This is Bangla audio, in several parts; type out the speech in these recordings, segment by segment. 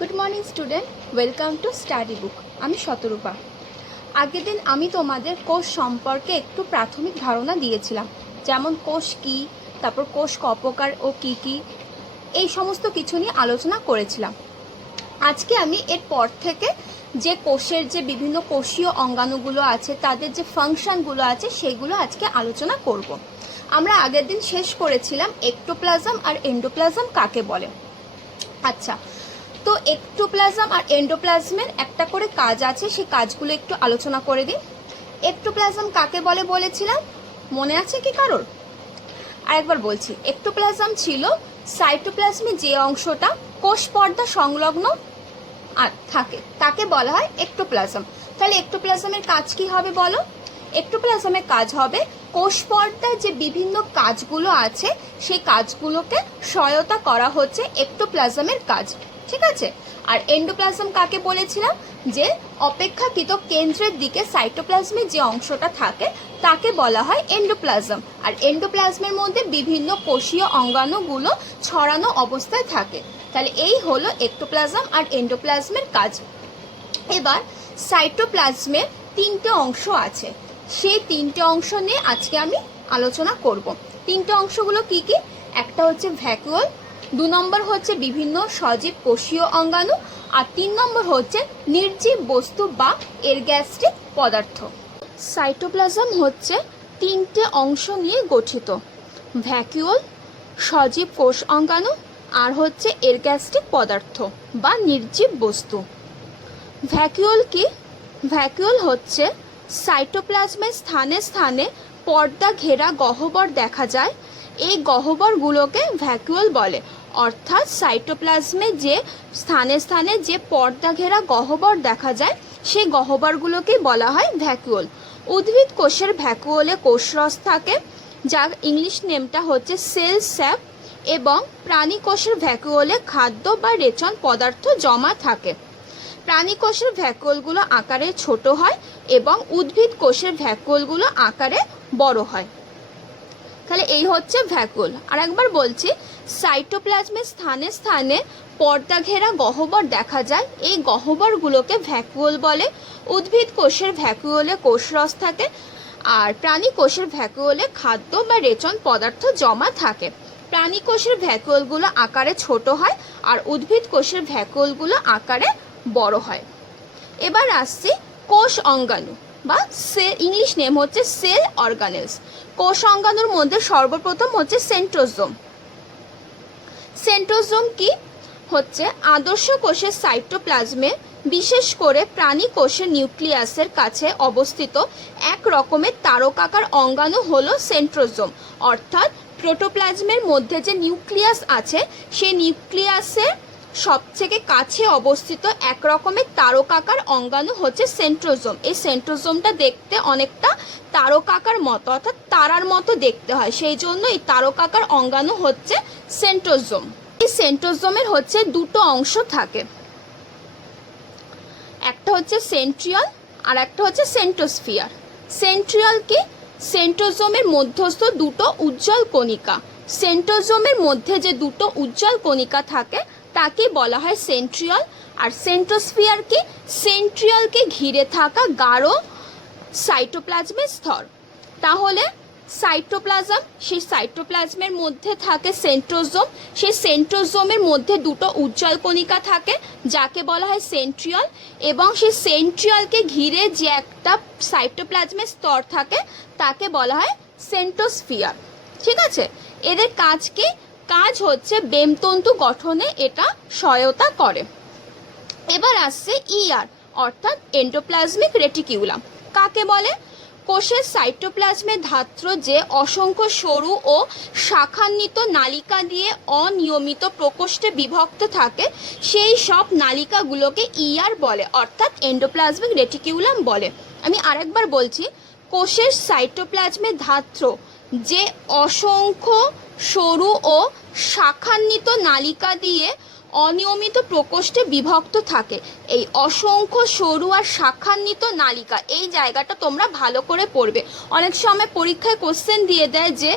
Good morning student, welcome to study book. আমি শতরূপা। আগের দিন আমি তোমাদের কোষ সম্পর্কে একটু প্রাথমিক ধারণা দিয়েছিলাম, যেমন কোষ কী, তারপর কোষ কপকার ও কী কী, এই সমস্ত কিছু নিয়ে আলোচনা করেছিলাম। আজকে আমি এর পর থেকে যে কোষের যে বিভিন্ন কোষীয় অঙ্গাণুগুলো আছে, তাদের যে ফাংশনগুলো আছে, সেগুলো আজকে আলোচনা করব। আমরা আগের দিন শেষ করেছিলাম একটোপ্লাজম আর এন্ডোপ্লাজম কাকে বলে। আচ্ছা, তো একটোপ্লাজম আর এন্ডোপ্লাজমের একটা করে কাজ আছে, সেই কাজগুলো একটু আলোচনা করে দিই। একটোপ্লাজম কাকে বলে বলেছিলাম, মনে আছে কি কারোর? আরেকবার বলছি, একটোপ্লাজম ছিল সাইটোপ্লাজমের যে অংশটা কোষ পর্দা সংলগ্ন আর থাকে, তাকে বলা হয় একটোপ্লাজম। তাহলে একটোপ্লাজমের কাজ কি হবে বলো? একটোপ্লাজমের কাজ হবে কোষ পর্দায় যে বিভিন্ন কাজগুলো আছে, সেই কাজগুলোকে সহায়তা করা হচ্ছে একটোপ্লাজমের কাজ, ঠিক আছে। আর এন্ডোপ্লাজম কাকে বলেছিলাম, যে অপেক্ষাকৃত কেন্দ্রের দিকে সাইটোপ্লাজমের যে অংশটা থাকে তাকে বলা হয় এন্ডোপ্লাজম। আর এন্ডোপ্লাজমের মধ্যে বিভিন্ন কোষীয় অঙ্গাণুগুলো ছড়ানো অবস্থায় থাকে। তাহলে এই হলো একটোপ্লাজম আর এন্ডোপ্লাজমের কাজ। এবার সাইটোপ্লাজমের তিনটে অংশ আছে, সেই তিনটে অংশ নিয়ে আজকে আমি আলোচনা করব। তিনটে অংশগুলো কি কি? একটা হচ্ছে ভ্যাকুওল, 2 নম্বর হচ্ছে বিভিন্ন সজীব কোষীয় অঙ্গাণু, আর 3 নম্বর হচ্ছে নির্জীব বস্তু বা এরগ্যাস্টিক পদার্থ। সাইটোপ্লাজম হচ্ছে তিনটে অংশ নিয়ে গঠিত, ভ্যাকুওল, সজীব কোষ অঙ্গাণু, আর হচ্ছে এরগ্যাস্টিক পদার্থ বা নির্জীব বস্তু। ভ্যাকুওল কি? ভ্যাকুওল হচ্ছে সাইটোপ্লাজমের স্থানে স্থানে পর্দা ঘেরা গহ্বর দেখা যায়, এই গহ্বরগুলোকে ভ্যাকুওল বলে। অর্থাৎ সাইটোপ্লাজমে যে স্থানে স্থানে যে পর্দা ঘেরা গহ্বর দেখা যায়, সেই গহ্বরগুলোকে বলা হয় ভ্যাকুওল। উদ্ভিদ কোষের ভ্যাকুওলে কোষরস থাকে, যার ইংলিশ নেমটা হচ্ছে সেল স্যাপ, এবং প্রাণী কোষের ভ্যাকুওলে খাদ্য বা রেচন পদার্থ জমা থাকে। প্রাণী কোষের ভ্যাকুওলগুলো আকারে ছোট হয় এবং উদ্ভিদ কোষের ভ্যাকুওলগুলো আকারে বড় হয়। তাহলে এই হচ্ছে ভ্যাকুওল। আর একবার বলছি, সাইটোপ্লাজমের স্থানে স্থানে পর্দা ঘেরা গহ্বর দেখা যায়, এই গহ্বরগুলোকে ভ্যাকুওল বলে। উদ্ভিদ কোষের ভ্যাকুওলে কোষরস থাকে, আর প্রাণী কোষের ভ্যাকুওলে খাদ্য বা রেচন পদার্থ জমা থাকে। প্রাণী কোষের ভ্যাকুওলগুলো আকারে ছোট হয়, আর উদ্ভিদ কোষের ভ্যাকুওলগুলো আকারে বড় হয়। এবার আসছি কোষ অঙ্গাণু বা সেল, ইংলিশ নেম হচ্ছে সেল অর্গানেলস। কোষ অঙ্গাণুর মধ্যে সর্বপ্রথম হচ্ছে সেন্ট্রোজোম। সেন্ট্রোজোম কি? হচ্ছে আদর্শ কোষের সাইটোপ্লাজমে, বিশেষ করে প্রাণী কোষের নিউক্লিয়াসের কাছে অবস্থিত এক রকমের তারকাকার অঙ্গাণু হলো সেন্ট্রোজোম। অর্থাৎ প্রোটোপ্লাজমের মধ্যে যে নিউক্লিয়াস আছে, সেই নিউক্লিয়াসের সবথেকে কাছে অবস্থিত এক রকমের তারকাকার অঙ্গাণু হচ্ছে সেন্ট্রোজোম। এই সেন্ট্রোজোমটা দেখতে অনেকটা তারকাকার মতো, অর্থাৎ তারার মতো দেখতে হয়, সেই জন্য এই তারকাকার অঙ্গাণু হচ্ছে সেন্ট্রোজোম। এই সেন্ট্রোজোমের হচ্ছে দুটো অংশ থাকে, একটা হচ্ছে সেন্ট্রিয়ল আর একটা হচ্ছে সেন্ট্রোস্ফিয়ার। সেন্ট্রিয়ল কি? সেন্ট্রোজোমের মধ্যস্থ দুটো উজ্জ্বল কণিকা। সেন্ট্রোজোমের মধ্যে যে দুটো উজ্জ্বল কণিকা থাকে তাকে বলা হয় সেন্ট্রিয়ল। আর সেন্ট্রোস্ফিয়ার কি? সেন্ট্রিয়লকে ঘিরে থাকা গাঢ় সাইটোপ্লাজমের স্তর। তাহলে সাইটোপ্লাজম, সেই সাইটোপ্লাজমের মধ্যে থাকে সেন্ট্রোজোম, সেই সেন্ট্রোজোমের মধ্যে দুটো উজ্জ্বল কণিকা থাকে যাকে বলা হয় সেন্ট্রিয়ল, এবং সেই সেন্ট্রিয়লকে ঘিরে যে একটা সাইটোপ্লাজমের স্তর থাকে তাকে বলা হয় সেন্ট্রোস্ফিয়ার, ঠিক আছে। এদের কাজ কি? কাজ হচ্ছে বেমতন্তু গঠনে এটা সহায়তা করে। এবার আসছে ইআর, অর্থাৎ এন্ডোপ্লাজমিক রেটিকিউলাম। কাকে বলে? কোষের সাইটোপ্লাজমের ধাত্র যে অসংখ্য সরু ও শাখান্বিত নালিকা দিয়ে অনিয়মিত প্রকোষ্ঠে বিভক্ত থাকে, সেই সব নালিকাগুলোকে ইআর বলে, অর্থাৎ এন্ডোপ্লাজমিক রেটিকিউলাম বলে। আমি আরেকবার বলছি, কোষের সাইটোপ্লাজমের ধাত্র যে অসংখ্য সরু ও শাখান্বিত নালিকা দিয়ে অনিয়মিত প্রকোষ্ঠে বিভক্ত থাকে। এই অসংখ্য সরু আর শাখান্বিত নালিকা, এই জায়গাটা তোমরা ভালো করে পড়বে। অনেক সময় পরীক্ষায় কোশ্চেন দিয়ে দেয় যে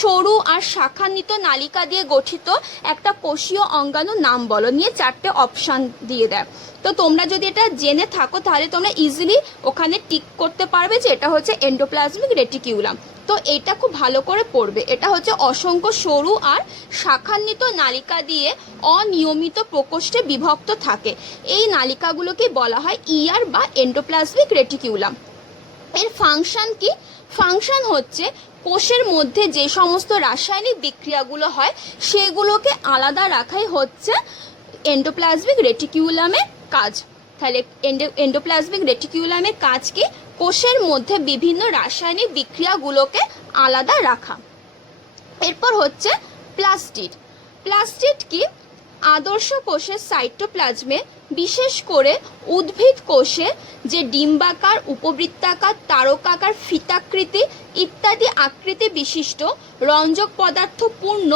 সরু আর শাখান্বিত নালিকা দিয়ে গঠিত একটা কোষীয় অঙ্গাণুর নাম বলো, নিয়ে 4টে অপশান দিয়ে দেয়। তো তোমরা যদি এটা জেনে থাকো তাহলে তোমরা ইজিলি ওখানে টিক করতে পারবে যে এটা হচ্ছে এন্ডোপ্লাজমিক রেটিকিউলাম। তো এটা খুব ভালো করে পড়বে। এটা হচ্ছে অসংখ্য সরু আর শাখান্বিত নালিকা দিয়ে অনিয়মিত প্রকোষ্ঠে বিভক্ত থাকে। এই নালিকাগুলোকে বলা হয় ইয়ার বা এন্ডোপ্লাজমিক রেটিকিউলাম। এর ফাংশন কি? ফাংশন হচ্ছে কোষের মধ্যে যে সমস্ত রাসায়নিক বিক্রিয়াগুলো হয় সেগুলোকে আলাদা রাখাই হচ্ছে এন্ডোপ্লাজমিক রেটিকিউলামের কাজ। তাহলে এন্ডোপ্লাজমিক রেটিকিউলামের কাজ কি? কোষের মধ্যে বিভিন্ন রাসায়নিক বিক্রিয়াগুলোকে আলাদা রাখা। এরপর হচ্ছে প্লাস্টিড। প্লাস্টিড কি? আদর্শ কোষের সাইটোপ্লাজমে, বিশেষ করে উদ্ভিদ কোষে যে ডিম্বাকার, উপবৃত্তাকার, তারকাকার, ফিতাকৃতি ইত্যাদি আকৃতি বিশিষ্ট রঞ্জক পদার্থ পূর্ণ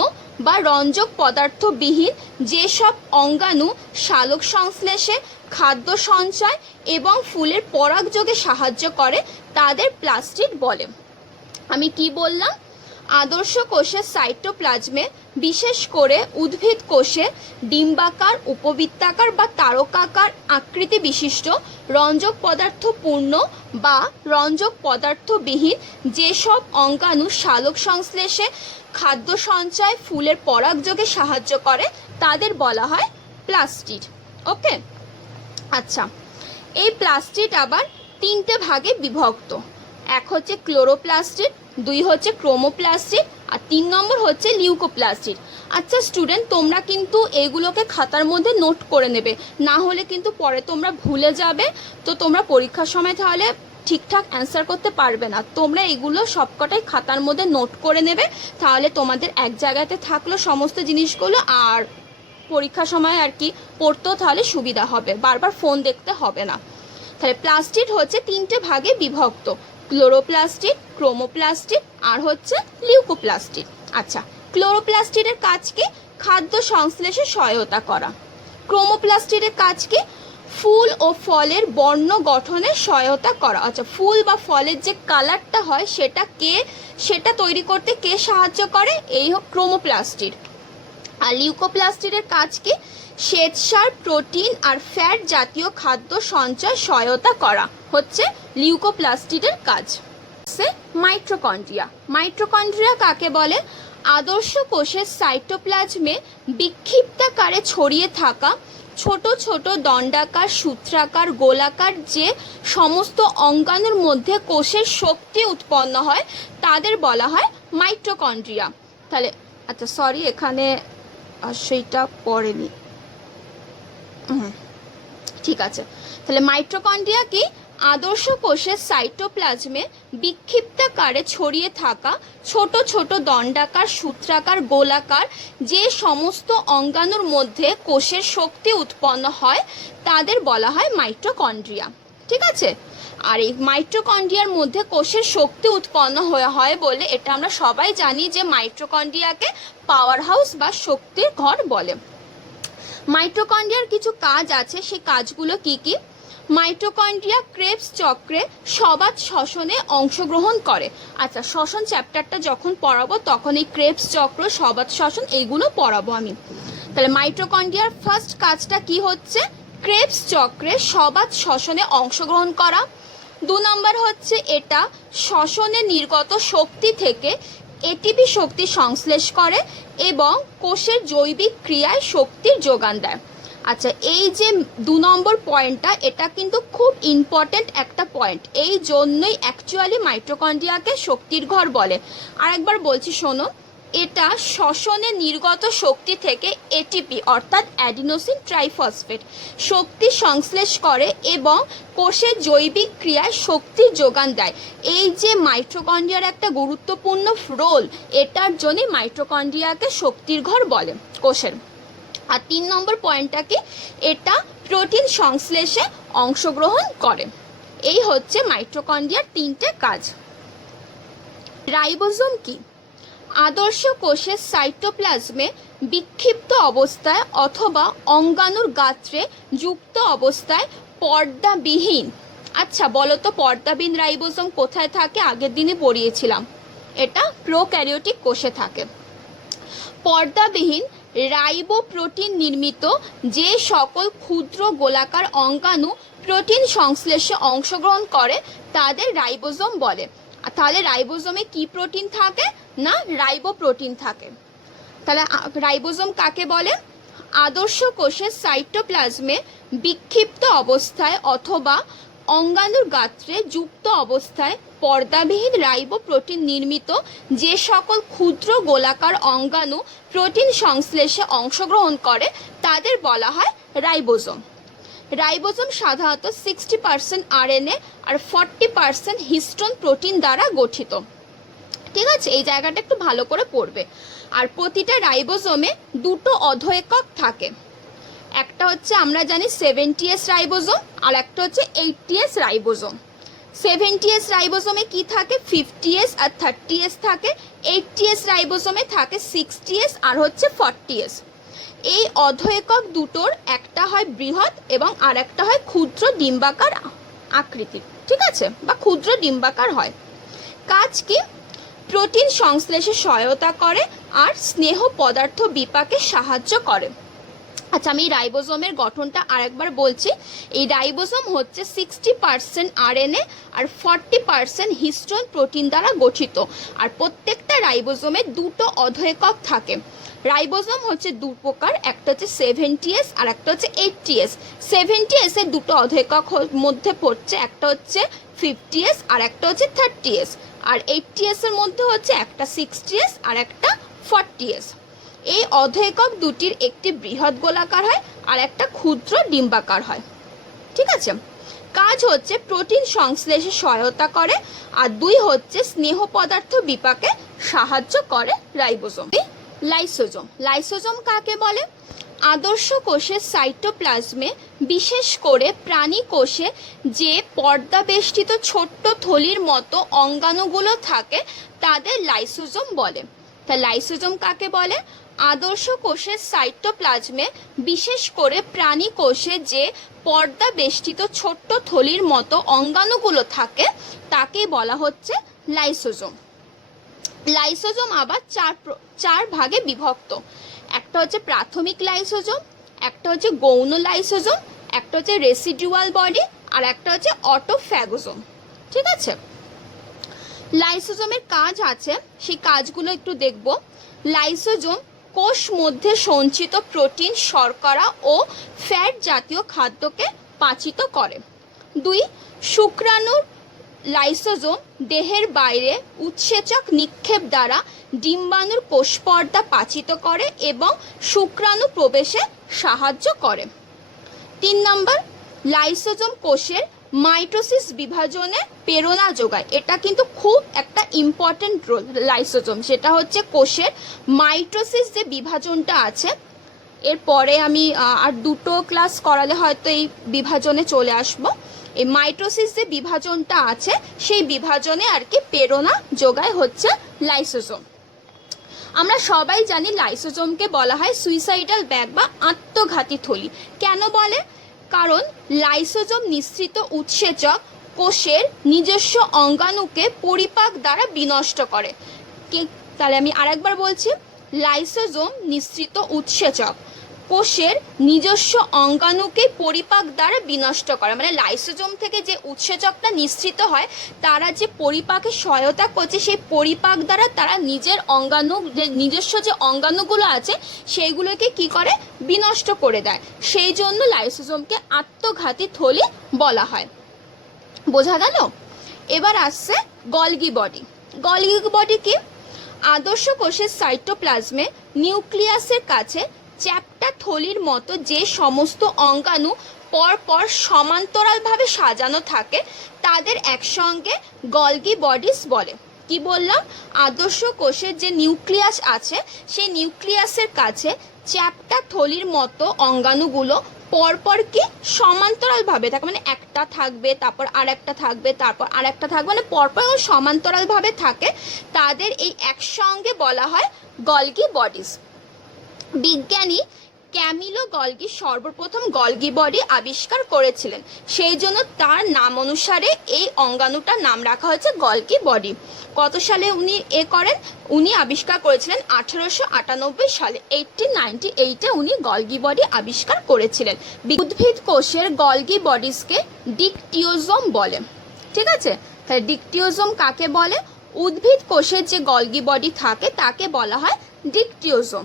বা রঞ্জক পদার্থবিহীন যেসব অঙ্গাণু সালোক সংশ্লেষে, খাদ্য সঞ্চয় এবং ফুলের পরাগযোগে সাহায্য করে তাদের প্লাস্টিড বলে। আমি কি বললাম? আদর্শ কোষের সাইটোপ্লাজমে, বিশেষ করে উদ্ভিদ কোষে ডিম্বাকার, উপবৃত্তাকার বা তারকাকার আকৃতি বিশিষ্ট রঞ্জক পদার্থ পূর্ণ বা রঞ্জক পদার্থবিহীন যেসব অঙ্গাণু সালোক সংশ্লেষে, খাদ্য সঞ্চয়, ফুলের পরাগযোগে সাহায্য করে তাদের বলা হয় প্লাস্টিড। ওকে, আচ্ছা, এই প্লাস্টিড আবার 3টে ভাগে বিভক্ত। এক হচ্ছে ক্লোরোপ্লাস্টিড, 2 হচ্ছে ক্রোমোপ্লাস্টিড, আর 3 নম্বর হচ্ছে লিউকোপ্লাস্টিড। আচ্ছা স্টুডেন্ট, তোমরা কিন্তু এগুলোকে খাতার মধ্যে নোট করে নেবে, না হলে কিন্তু পরে তোমরা ভুলে যাবে। তো তোমরা পরীক্ষার সময় তাহলে ঠিকঠাক অ্যান্সার করতে পারবে না। তোমরা এগুলো সবকটাই খাতার মধ্যে নোট করে নেবে, তাহলে তোমাদের এক জায়গাতে থাকলো সমস্ত জিনিসগুলো, আর পরীক্ষার সময় আর কি পড়তেও তাহলে সুবিধা হবে, বারবার ফোন দেখতে হবে না। তাহলে প্লাস্টিড হচ্ছে 3টে ভাগে বিভক্ত: ক্লোরোপ্লাস্টিড, ক্রোমোপ্লাস্টিড আর হচ্ছে লিউকোপ্লাস্টিড। আচ্ছা, ক্লোরোপ্লাস্টিডের কাজ কি? খাদ্য সংশ্লেষে সহায়তা করা। ক্রোমোপ্লাস্টিডের কাজ কি? ফুল ও ফলের বর্ণ গঠনে সহায়তা করা। আচ্ছা, ফুল বা ফলের যে কালারটা হয় সেটা তৈরি করতে কে সাহায্য করে? এই ক্রোমোপ্লাস্টিড। আর লিউকোপ্লাস্টিডের কাজ কি? শ্বেতসার, প্রোটিন আর ফ্যাট জাতীয় খাদ্য সঞ্চয় সহায়তা করা হচ্ছে লিউকোপ্লাস্টিডের কাজ। মাইটোকন্ড্রিয়া। মাইটোকন্ড্রিয়া কাকে বলে? আদর্শ কোষের সাইটোপ্লাজমে বিক্ষিপ্তাকারে ছড়িয়ে থাকা ছোট ছোট দণ্ডাকার, সূত্রাকার, গোলাকার যে সমস্ত অঙ্গাণুর মধ্যে কোষের শক্তি উৎপন্ন হয় তাদের বলা হয় মাইটোকন্ড্রিয়া। তাহলে আচ্ছা সরি, এখানে সেইটা পড়েনি, ঠিক আছে। তাহলে মাইটোকন্ড্রিয়া কি? আদর্শ কোষের সাইটোপ্লাজমে বিক্ষিপ্তাকারে ছড়িয়ে থাকা ছোট ছোট দণ্ডাকার, সূত্রাকার, গোলাকার যে সমস্ত অঙ্গাণুর মধ্যে কোষের শক্তি উৎপন্ন হয় তাদের বলা হয় মাইটোকন্ড্রিয়া। ঠিক আছে। আর এই মাইটোকন্ড্রিয়ার মধ্যে কোষের শক্তি উৎপন্ন হয় বলে এটা আমরা সবাই জানি যে মাইটোকন্ড্রিয়াকে পাওয়ার হাউস বা শক্তির ঘর বলে। মাইটোকন্ড্রিয়ার কিছু কাজ আছে, সেই কাজগুলো কি কি? মাইটোকন্ড্রিয়া ক্রেবস চক্রে সবাত শ্বসনে অংশগ্রহণ করে। আচ্ছা, শ্বসন চ্যাপ্টারটা যখন পড়াবো তখন এই ক্রেবস চক্র, সবাত শ্বসন এইগুলো পড়াবো আমি। তাহলে মাইটোকন্ড্রিয়ার ফার্স্ট কাজটা কি হচ্ছে? ক্রেবস চক্রে সবাত শ্বসনে অংশগ্রহণ করা। 2 নম্বর হচ্ছে এটা শ্বসনে নির্গত শক্তি থেকে এটিপি শক্তি সংশ্লেষ করে এবং কোষের জৈবিক ক্রিয়ায় শক্তির যোগান দেয়। আচ্ছা, এই যে 2 নম্বর পয়েন্টটা, এটা কিন্তু খুব ইম্পর্টেন্ট একটা পয়েন্ট, এই জন্যই অ্যাকচুয়ালি মাইটোকন্ড্রিয়াকে শক্তির ঘর বলে। আরেকবার বলছি শোনো, এটা শ্বসনে নির্গত শক্তি থেকে এটিপি অর্থাৎ অ্যাডিনোসিন ট্রাইফসফেট শক্তি সংশ্লেষ করে এবং কোষের জৈবিক ক্রিয়ায় শক্তির যোগান দেয়। এই যে মাইটোকন্ড্রিয়ার একটা গুরুত্বপূর্ণ রোল, এটার জন্যই মাইটোকন্ড্রিয়াকে শক্তির ঘর বলে কোষের। আর 3 নম্বর পয়েন্টটা কি? এটা প্রোটিন সংশ্লেষে অংশগ্রহণ করে। এই হচ্ছে মাইটোকন্ড্রিয়ার 3টে কাজ। রাইবোজোম কি? আদর্শ কোষের সাইটোপ্লাজমে বিক্ষিপ্ত অবস্থায় অথবা অঙ্গাণুর গাত্রে যুক্ত অবস্থায় পর্দাবিহীন, আচ্ছা বলো তো পর্দাবিহীন রাইবোসোম কোথায় থাকে? আগের দিনে পড়িয়েছিলাম, এটা প্রোক্যারিওটিক কোষে থাকে। পর্দাবিহীন রাইবোপ্রোটিন নির্মিত যে সকল ক্ষুদ্র গোলাকার অঙ্গাণু প্রোটিন সংশ্লেষে অংশগ্রহণ করে তাদের রাইবোসোম বলে। তাহলে রাইবোসোমে কি প্রোটিন থাকে? না, রাইবোপ্রোটিন থাকে। তাহলে রাইবোসোম কাকে বলে? আদর্শ কোষের সাইটোপ্লাজমে বিক্ষিপ্ত অবস্থায় অথবা অঙ্গাণুর গাত্রে যুক্ত অবস্থায় পর্দাবিহীন রাইবোপ্রোটিন নির্মিত যে সকল ক্ষুদ্র গোলাকার অঙ্গাণু প্রোটিন সংশ্লেষে অংশগ্রহণ করে তাদের বলা হয় রাইবোসোম। রাইবোসোম সাধারণত 60% আরএনএ আর 40% হিস্টোন প্রোটিন দ্বারা গঠিত। ঠিক আছে, এই জায়গাটা একটু ভালো করে পড়বে। আর প্রতিটা রাইবোসোমে দুটো অধঃএকক থাকে, একটা হচ্ছে আমরা জানি 70S রাইবোসোম আর একটা হচ্ছে 80S রাইবোসোম। 70S রাইবোসোমে কি থাকে? 50S আর 30S থাকে। 80S রাইবোসোমে থাকে 60S আর হচ্ছে 40S। এই অধঃএকক দুটোর একটা হয় বৃহৎ এবং আর একটা হয় ক্ষুদ্র ডিম্বাকার আকৃতির, ঠিক আছে, বা ক্ষুদ্র ডিম্বাকার হয়। কাজ কি? প্রোটিন সংশ্লেষে সহায়তা করে আর স্নেহ পদার্থ বিপাকে সাহায্য করে। আচ্ছা, আমি রাইবোসোমের গঠনটা আরেকবার বলছি। এই রাইবোসোম হচ্ছে 60% আরএনএ আর 40% হিস্টোন প্রোটিন দ্বারা গঠিত। আর প্রত্যেকটা রাইবোসোমে দুটো অধঃএকক থাকে। রাইবোসোম হচ্ছে দু প্রকার, একটা হচ্ছে 70S আর একটা হচ্ছে 80S। 70S এর দুটো অধঃএকক মধ্যে পড়ছে, একটা হচ্ছে 50S আর একটা হচ্ছে 30S। আর 80S এর মধ্যে হচ্ছে একটা 60S আর একটা 40S। এই অধঃএকক দুটির একটি বৃহৎ গোলাকার হয় আর একটা ক্ষুদ্র ডিম্বাকার হয়। ঠিক আছে, কাজ হচ্ছে প্রোটিন সংশ্লেষে সহায়তা করে আর দুই হচ্ছে স্নেহ পদার্থ বিপাকে সাহায্য করে রাইবোসোম। লাইসোজোম। লাইসোজোম কাকে বলে? আদর্শ কোষের সাইটোপ্লাজমে বিশেষ করে প্রাণী কোষে যে পর্দা বেষ্টিত ছোট্ট থলির মতো অঙ্গাণুগুলো থাকে তাদের লাইসোজোম বলে। তা লাইসোজোম কাকে বলে? আদর্শ কোষের সাইটোপ্লাজমে বিশেষ করে প্রাণী কোষে যে পর্দা বেষ্টিত ছোট্ট থলির মতো অঙ্গাণুগুলো থাকে তাকে বলা হচ্ছে লাইসোজোম। লাইসোজোম আবার চার ভাগে বিভক্ত। একটা হচ্ছে প্রাথমিক লাইসোজোম, একটা হচ্ছে গৌণ লাইসোজোম, একটা হচ্ছে রেসিডুয়াল বডি আর একটা হচ্ছে অটোফ্যাগোজোম। ঠিক আছে, লাইসোজোমের কাজ আছে, সেই কাজগুলো একটু দেখব। লাইসোজোম কোষ মধ্যে সঞ্চিত প্রোটিন, শর্করা ও ফ্যাট জাতীয় খাদ্যকে পাচিত করে। 2. শুক্রাণুর লাইসোজোম দেহের বাইরে উৎসেচক নিক্ষেপ দ্বারা ডিম্বাণুর কোষপর্দা পাচিত করে এবং শুক্রাণু প্রবেশে সাহায্য করে। 3 নম্বর, লাইসোজোম কোষের মাইটোসিস বিভাজনে প্রেরণা যোগায়। এটা কিন্তু খুব একটা ইম্পর্টেন্ট রোল লাইসোজোম, সেটা হচ্ছে কোষের মাইটোসিস যে বিভাজনটা আছে, এরপরে আমি আর দুটো ক্লাস করালে হয়তো এই বিভাজনে চলে আসবো। এই মাইটোসিস যে বিভাজনটা আছে সেই বিভাজনে আর কি প্রেরণা যোগায় হচ্ছে লাইসোজোম। আমরা সবাই জানি লাইসোজোমকে বলা হয় সুইসাইডাল ব্যাগ বা আত্মঘাতী থলি। কেন বলে? কারণ লাইসোজোম নিঃসৃত উৎসেচক কোষের নিজস্ব অঙ্গাণুকে পরিপাক দ্বারা বিনষ্ট করে। তাহলে আমি আরেকবার বলছি, লাইসোজোম নিঃসৃত উৎসেচক কোষের নিজস্ব অঙ্গাণুকে পরিপাক দ্বারা বিনষ্ট করে। মানে লাইসোজোম থেকে যে উৎসেচকটা নিঃসৃত হয় তারা যে পরিপাকে সহায়তা করছে, সেই পরিপাক দ্বারা তারা নিজের অঙ্গাণু, যে নিজস্ব যে অঙ্গাণুগুলো আছে সেইগুলোকে কি করে? বিনষ্ট করে দেয়। সেই জন্য লাইসোজোমকে আত্মঘাতী থলি বলা হয়। বোঝা গেল? এবার আসছে গলগি বডি। গলগি বডি কি? আদর্শ কোষের সাইটোপ্লাজমে নিউক্লিয়াসের কাছে চ্যাপ্টা থলির মতো যে সমস্ত অঙ্গাণু পরপর সমান্তরালভাবে সাজানো থাকে তাদের একসঙ্গে গলগি বডিস বলে। কি বললাম? আদর্শ কোষের যে নিউক্লিয়াস আছে সেই নিউক্লিয়াসের কাছে চ্যাপ্টা থলির মতো অঙ্গাণুগুলো পরপর কি সমান্তরালভাবে থাকে, মানে একটা থাকবে তারপর আর একটা থাকবে তারপর আর একটা থাকবে, মানে পরপর সমান্তরালভাবে থাকে, তাদের এই একসঙ্গে বলা হয় গলগি বডিজ। বিজ্ঞানী ক্যামিলো গলগি সর্বপ্রথম গলগি বডি আবিষ্কার করেছিলেন, সেই জন্য তার নাম অনুসারে এই অঙ্গাণুটার নাম রাখা হয়েছে গলগি বডি। কত সালে উনি উনি আবিষ্কার করেছিলেন 1898 সালে, 1898-এ উনি গলগি বডি আবিষ্কার করেছিলেন। উদ্ভিদ কোষের গলগি বডিজকে ডিকটিওজোম বলে। ঠিক আছে, তাহলে ডিকটিওজোম কাকে বলে? উদ্ভিদ কোষের যে গলগি বডি থাকে তাকে বলা হয় ডিকটিওজোম।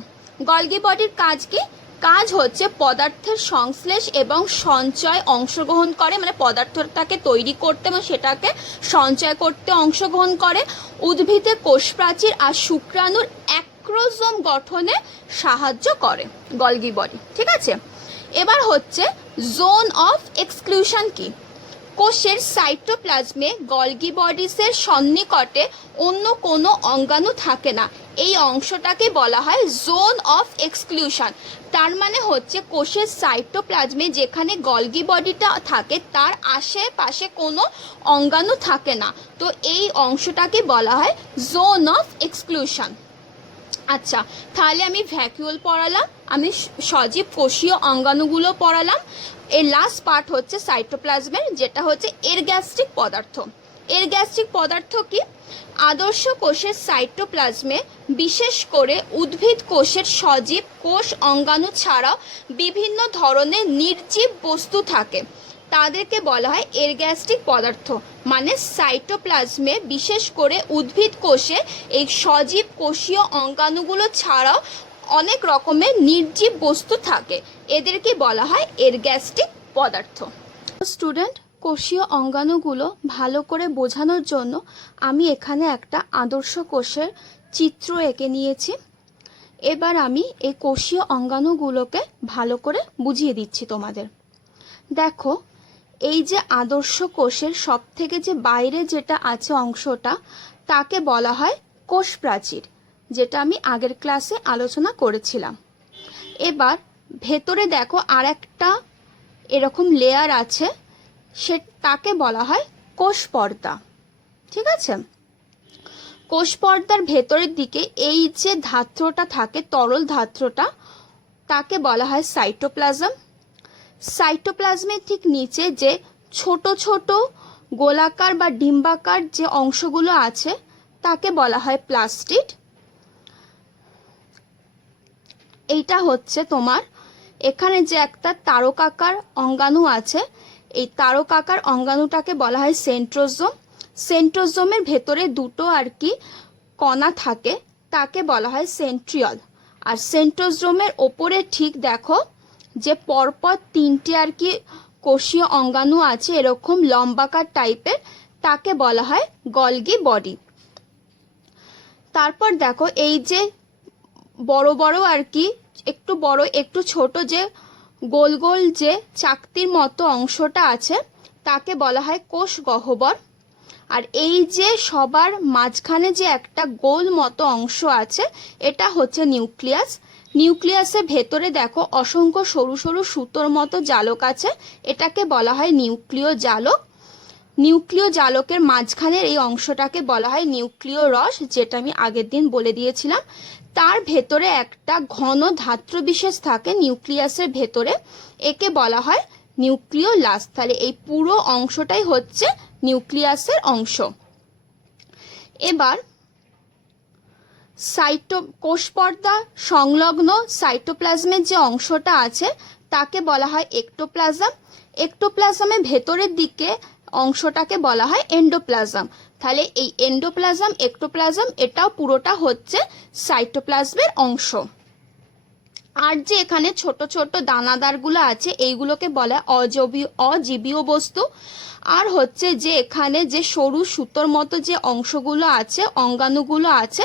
গলগি বডির কাজ কি? কাজ হচ্ছে পদার্থের সংশ্লেষ এবং সঞ্চয় অংশগ্রহণ করে, মানে পদার্থটাকে তৈরি করতে এবং সেটাকে সঞ্চয় করতে অংশগ্রহণ করে। উদ্ভিদে কোষ প্রাচীর আর শুক্রাণুর অ্যাক্রোজোম গঠনে সাহায্য করে গলগি বডি। ঠিক আছে, এবার হচ্ছে জোন অফ এক্সক্লুশন কি? কোষের সাইটোপ্লাজমে গলগি বডিসের সন্নিকটে অন্য কোনো অঙ্গাণু থাকে না, এই অংশটাকে বলা হয় জোন অফ এক্সক্লুশন। তার মানে হচ্ছে কোষের সাইটোপ্লাজমে যেখানে গলগি বডিটা থাকে তার আশেপাশে কোনো অঙ্গাণু থাকে না, তো এই অংশটাকে বলা হয় জোন অফ এক্সক্লুশন। আচ্ছা, তাহলে আমি ভ্যাকুওল পড়ালাম, আমি সজীব কোষীয় অঙ্গাণুগুলো পড়ালাম। এর লাস্ট পার্ট হচ্ছে সাইটোপ্লাজমের, যেটা হচ্ছে এরগ্যাস্ট্রিক পদার্থ। এরগ্যাস্ট্রিক পদার্থ কি? আদর্শ কোষের সাইটোপ্লাজমে বিশেষ করে উদ্ভিদ কোষের সজীব কোষ অঙ্গাণু ছাড়াও বিভিন্ন ধরনের নির্জীব বস্তু থাকে, তাদেরকে বলা হয় এরগ্যাস্ট্রিক পদার্থ। মানে সাইটোপ্লাজমে বিশেষ করে উদ্ভিদ কোষে এই সজীব কোষীয় অঙ্গাণুগুলো ছাড়াও অনেক রকমের নির্জীব বস্তু থাকে, এদেরকে বলা হয় এরগ্যাস্ট্রিক পদার্থ। স্টুডেন্ট, কোষীয় অঙ্গাণুগুলো ভালো করে বোঝানোর জন্য আমি এখানে একটা আদর্শ কোষের চিত্র এঁকে নিয়েছি। এবার আমি এই কোষীয় অঙ্গাণুগুলোকে ভালো করে বুঝিয়ে দিচ্ছি তোমাদের। দেখো, এই যে আদর্শ কোষের সব থেকে যে বাইরে যেটা আছে অংশটা, তাকে বলা হয় কোষ প্রাচীর, যেটা আমি আগের ক্লাসে আলোচনা করেছিলাম। এবার ভেতরে দেখো আর একটা এরকম লেয়ার আছে, তাকে বলা হয় কোষ পর্দা। ঠিক আছে, কোষ পর্দার ভেতরের দিকে এই যে ধাত্রটা থাকে, তরল ধাত্রটা, তাকে বলা হয় সাইটোপ্লাজম। সাইটোপ্লাজমের ঠিক নিচে যে ছোট ছোট গোলাকার বা ডিম্বাকার যে অংশগুলো আছে তাকে বলা হয় প্লাস্টিড। এইটা হচ্ছে তোমার এখানে যে একটা তারকাকার অঙ্গাণু আছে, এই তারকাকার অঙ্গাণুটাকে বলা হয় সেন্ট্রোজোম। সেন্ট্রোজোমের ভেতরে দুটো আর কি কণা থাকে, তাকে বলা হয় সেন্ট্রিওল। আর সেন্ট্রোজোমের ওপরে ঠিক দেখো যে পরপর তিনটে আর কি কোষীয় অঙ্গাণু আছে এরকম লম্বাকার টাইপের, তাকে বলা হয় গলগি বডি। তারপর দেখো এই যে বড় বড় আর কি একটু বড় একটু ছোট যে গোল গোল যে চাকতির মতো অংশটা আছে তাকে বলা হয় কোষ গহ্বর। আর এই যে সবার মাঝখানে যে একটা গোল মতো অংশ আছে এটা হচ্ছে নিউক্লিয়াস। নিউক্লিয়াসের ভেতরে দেখো অসংখ্য সরু সরু সুতোর মতো জালক আছে, এটাকে বলা হয় নিউক্লিয় জালক। নিউক্লিয় জালকের মাঝখানের এই অংশটাকে বলা হয় নিউক্লিয় রস, যেটা আমি আগের দিন বলে দিয়েছিলাম। তার ভেতরে একটা ঘন ধাত্র বিশেষ থাকে নিউক্লিয়াসের ভেতরে, একে বলা হয় নিউক্লিওলাস। তাহলে এই পুরো অংশটাই হচ্ছে নিউক্লিয়াসের অংশ। এবার কোষ পর্দা সংলগ্ন সাইটোপ্লাজমের যে অংশটা আছে তাকে বলা হয় এক্টোপ্লাজম। এক্টোপ্লাজমের ভেতরের দিকে অংশটাকে বলা হয় এন্ডোপ্লাজম। তাহলে এই এন্ডোপ্লাজম এক্টোপ্লাজম এটাও পুরোটা হচ্ছে সাইটোপ্লাজমের অংশ। আর যে এখানে ছোট ছোট দানাদারগুলো আছে এইগুলোকে বলা হয় অজীবীয় বস্তু। আর হচ্ছে যে এখানে যে সরু সুতোর মতো যে অংশগুলো আছে অঙ্গাণুগুলো আছে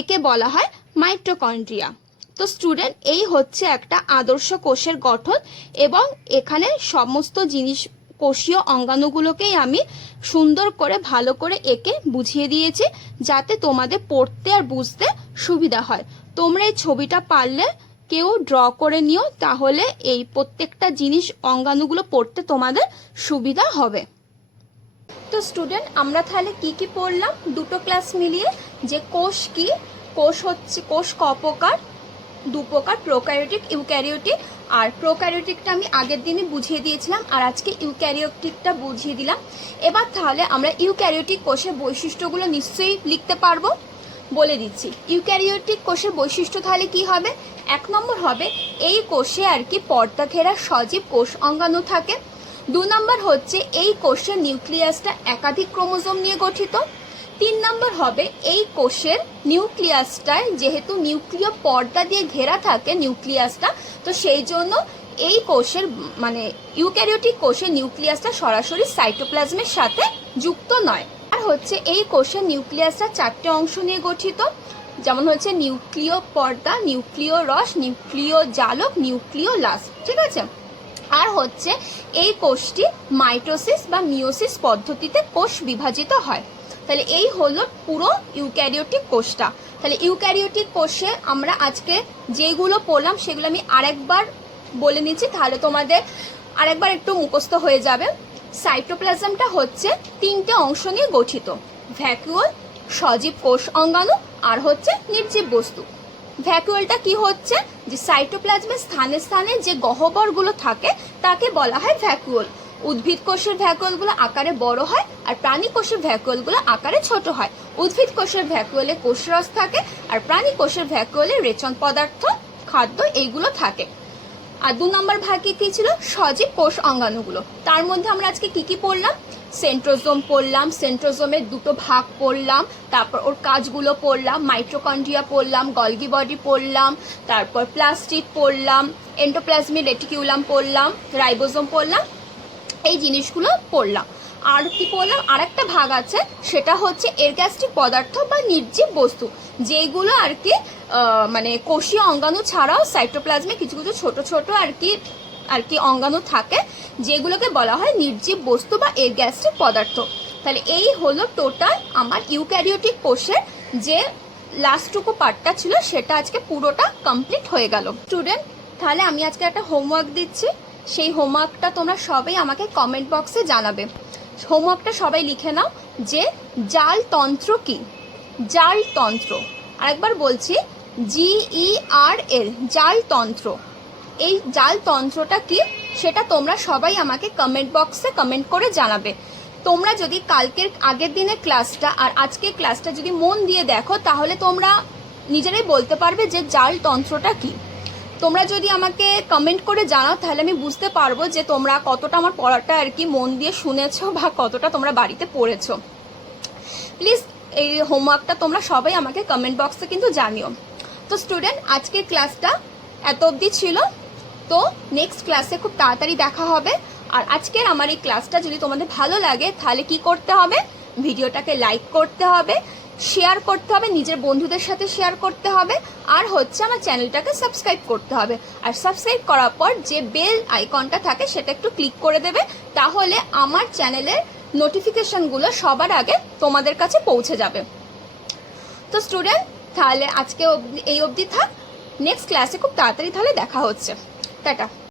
একে বলা হয় মাইটোকন্ড্রিয়া। তো স্টুডেন্ট, এই হচ্ছে একটা আদর্শ কোষের গঠন, এবং এখানে সমস্ত জিনিস কোষীয় অঙ্গাণুগুলোকেই আমি সুন্দর করে ভালো করে একে বুঝিয়ে দিয়েছি যাতে তোমাদের পড়তে আর বুঝতে সুবিধা হয়। তোমরা এই ছবিটা পারলে কেউ ড্র করে নিও, তাহলে এই প্রত্যেকটা জিনিস অঙ্গাণুগুলো পড়তে তোমাদের সুবিধা হবে। তো স্টুডেন্ট, আমরা তাহলে কি কি পড়লাম দুটো ক্লাস মিলিয়ে, যে কোষ কি, কোষ হচ্ছে কোষ ক প্রকার, দু প্রকার, প্রোক্যারিওটিক ইউক্যারিওটিক। আর প্রোক্যারিওটিকটা আমি আগের দিনই বুঝিয়ে দিয়েছিলাম, আর আজকে ইউক্যারিওটিকটা বুঝিয়ে দিলাম। এবার তাহলে আমরা ইউক্যারিওটিক কোষের বৈশিষ্ট্যগুলো নিশ্চয়ই লিখতে পারবো। বলে দিচ্ছি, ইউক্যারিওটিক কোষের বৈশিষ্ট্য তাহলে কি হবে। 1 নম্বর হবে এই কোষে আর কি পর্দা ঘেরা সজীব কোষ অঙ্গাণু থাকে। 2 নম্বর হচ্ছে এই কোষের নিউক্লিয়াসটা একাধিক ক্রোমোজোম নিয়ে গঠিত। 3 নম্বর হবে এই কোষের নিউক্লিয়াসটায় যেহেতু নিউক্লিয় পর্দা দিয়ে ঘেরা থাকে নিউক্লিয়াসটা, তো সেই জন্য এই কোষের মানে ইউক্যারিওটিক কোষের নিউক্লিয়াসটা সরাসরি সাইটোপ্লাজমের সাথে যুক্ত নয়। আর হচ্ছে এই কোষের নিউক্লিয়াসটা 4টে অংশ নিয়ে গঠিত, যেমন হচ্ছে নিউক্লিয় পর্দা, নিউক্লিয় রস, নিউক্লিয় জালক, নিউক্লিয় লাস, ঠিক আছে। আর হচ্ছে এই কোষটি মাইটোসিস বা মিওসিস পদ্ধতিতে কোষ বিভাজিত হয়। তাহলে এই হলো পুরো ইউক্যারিওটিক কোষটা। তাহলে ইউক্যারিওটিক কোষে আমরা আজকে যেগুলো পড়লাম সেগুলো আমি আরেকবার বলে নিচ্ছি, তাহলে তোমাদের আরেকবার একটু মুখস্থ হয়ে যাবে। সাইটোপ্লাজমটা হচ্ছে 3টে অংশ নিয়ে গঠিত, ভ্যাকুওল, সজীব কোষ অঙ্গাণু, আর হচ্ছে নির্জীব বস্তু। ভ্যাকুওলটা কি হচ্ছে, যে সাইটোপ্লাজমের স্থানে স্থানে যে গহ্বরগুলো থাকে তাকে বলা হয় ভ্যাকুওল। উদ্ভিদ কোষের ভ্যাকুওলগুলো আকারে বড় হয়, আর প্রাণী কোষের ভ্যাকুওলগুলো আকারে ছোট হয়। উদ্ভিদ কোষের ভ্যাকুওলে কোষরস থাকে, আর প্রাণী কোষের ভ্যাকুওলে রেচন পদার্থ, খাদ্য এইগুলো থাকে। আর 2 নম্বর ভাগে কি ছিল, সজীব কোষ অঙ্গাণুগুলো। তার মধ্যে আমরা আজকে কি কি পড়লাম, সেন্ট্রোজোম পড়লাম, সেন্ট্রোজোমের 2টো ভাগ পড়লাম, তারপর ওর কাজগুলো পড়লাম, মাইটোকন্ড্রিয়া পড়লাম, গলগি বডি পড়লাম, তারপর প্লাস্টিড পড়লাম, এন্ডোপ্লাজমিক রেটিকিউলাম পড়লাম, রাইবোজোম পড়লাম, এই জিনিসগুলো পড়লাম। আর কি পড়লাম, আরেকটা ভাগ আছে, সেটা হচ্ছে এরগ্যাস্টিক পদার্থ বা নির্জীব বস্তু, যেগুলো আর কি মানে কোষীয় অঙ্গাণু ছাড়াও সাইটোপ্লাজমে কিছু কিছু ছোট ছোট আর কি অঙ্গাণু থাকে, যেগুলোকে বলা হয় নির্জীব বস্তু বা এরগ্যাস্টিক পদার্থ। তাহলে এই হলো টোটাল আমার ইউক্যারিওটিক কোষের যে লাস্টটুকু পার্টটা ছিল, সেটা আজকে পুরোটা কমপ্লিট হয়ে গেল। স্টুডেন্ট, তাহলে আমি আজকে একটা হোমওয়ার্ক দিচ্ছি, সেই হোমওয়ার্কটা তোমরা সবাই আমাকে কমেন্ট বক্সে জানাবে। হোমওয়ার্কটা সবাই লিখে নাও যে জালতন্ত্র কি। জালতন্ত্র, আরেকবার বলছি, GERL, জালতন্ত্র। এই জালতন্ত্রটা কি সেটা তোমরা সবাই আমাকে কমেন্ট বক্সে কমেন্ট করে জানাবে। তোমরা যদি কালকের আগের দিনের ক্লাসটা আর আজকের ক্লাসটা যদি মন দিয়ে দেখো, তাহলে তোমরা নিজেরাই বলতে পারবে যে জালতন্ত্রটা কি। তোমরা যদি আমাকে কমেন্ট করে জানাও, তাহলে আমি বুঝতে পারবো যে তোমরা কতটা আমার পড়াটা আর কি মন দিয়ে শুনেছো বা কতটা তোমরা বাড়িতে পড়েছো। প্লিজ এই হোমওয়ার্কটা তোমরা সবাই আমাকে কমেন্ট বক্সে কিন্তু জানিও। তো স্টুডেন্ট, আজকের ক্লাসটা এত অবধি ছিল, তো নেক্সট ক্লাসে খুব তাড়াতাড়ি দেখা হবে। আর আজকের আমার এই ক্লাসটা যদি তোমাদের ভালো লাগে, তাহলে কি করতে হবে, ভিডিওটাকে লাইক করতে হবে, শেয়ার করতে হবে, নিজের বন্ধুদের সাথে শেয়ার করতে হবে, আর হচ্ছে আমার চ্যানেলটাকে সাবস্ক্রাইব করতে হবে। আর সাবস্ক্রাইব করার পর যে বেল আইকনটা থাকে সেটা একটু ক্লিক করে দেবে, তাহলে আমার চ্যানেলের নোটিফিকেশনগুলো সবার আগে তোমাদের কাছে পৌঁছে যাবে। তো স্টুডেন্ট, তাহলে আজকে এই অবধি থাক, নেক্সট ক্লাসে খুব তাড়াতাড়ি তাহলে দেখা হচ্ছে। টাটা।